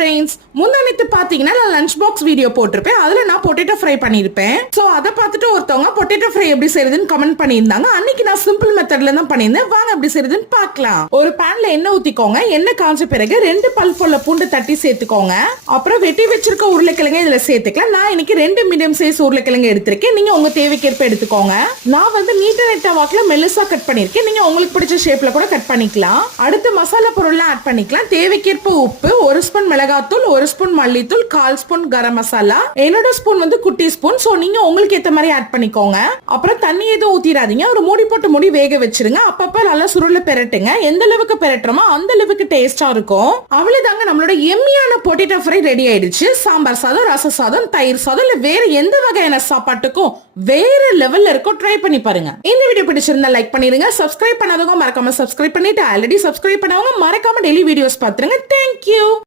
Friends, முந்தானத்து பாத்தீங்கன்னா நான் lunch box video போட்டிருப்பேன். அதுல நான் பொட்டேட்டோ ஃப்ரை பண்ணிருப்பேன். சோ அதை பார்த்துட்டு ஒருத்தவங்க பொட்டேட்டோ ஃப்ரை எப்படி செய்யறதுன்னு கமெண்ட் பண்ணியிருந்தாங்க. அன்னைக்கு நான் சிம்பிள் மெத்தட்ல தான் பண்ணியிருந்தேன். வாங்க எப்படி செய்யறதுன்னு பார்க்கலாம். ஒரு பேன்ல எண்ணெய் ஊத்திக்கோங்க. எண்ணெய் காஞ்ச பிறகு 2 பல் போல பூண்டு தட்டி சேர்த்துக்கோங்க. அப்புறம் வெட்டி வச்சிருக்க உருளைக்கிழங்கு இதுல சேர்த்துக்கலாம். நான் இன்னைக்கு 2 மீடியம் சைஸ் உருளைக்கிழங்கு எடுத்திருக்கேன். நீங்க உங்க தேவைக்கேற்ப எடுத்துக்கோங்க. நான் வந்து நீட்ட நெட்ட வாக்குல மெல்லிசா கட் பண்ணிருக்கேன். நீங்க உங்களுக்கு பிடிச்ச ஷேப்ல கூட கட் பண்ணிக்கலாம். அடுத்து மசாலா பொருள்லாம் ஆட் பண்ணிக்கலாம். தேவைக்கேற்ப உப்பு, 1 ஸ்பூன் மிளகாத்தூள், 1 ஸ்பூன் மல்லித்தூள், 1/4 ஸ்பூன் கரம் மசாலா. என்னோட ஸ்பூன் வந்து குட்டி ஸ்பூன். சோ நீங்க உங்களுக்கு ஏத்த மாதிரி ஆட் பண்ணிக்கோங்க. அப்புறம் தண்ணி எதுவும் ஊத்திராதீங்க. ஒரு மூடி போட்டு மூடி வேக வச்சிருங்க. அப்பப்ப நல்லா சுருள பெரட்டுங்க. எந்த அளவுக்கு பெரட்டுறோமோ அந்த அளவுக்கு டேஸ்டா இருக்கும். அவ்வளவுதாங்க, நம்மளோட எம்மியான பொட்டேட்டோ ஃப்ரை ரெடி ஆயிடுச்சு. சாம்பார் சாதம், ரச சாதம், தயிர் சாதம், இல்ல வேற எந்த வகையான சாப்பாட்டுக்கும் வேற லெவல்ல இருக்கும். ட்ரை பண்ணி பாருங்க. இந்த வீடியோ பிடிச்சிருந்தா லைக் பண்ணிருங்க. சப்ஸ்கிரைப் பண்ணாதவங்க மறக்காம சப்ஸ்கிரைப் பண்ணிட்டு, ஆல்ரெடி சப்ஸ்கிரைப் பண்ணவங்க மறக்காம டெய்லி வீடியோஸ் பாத்துருங்க. தேங்க்யூ.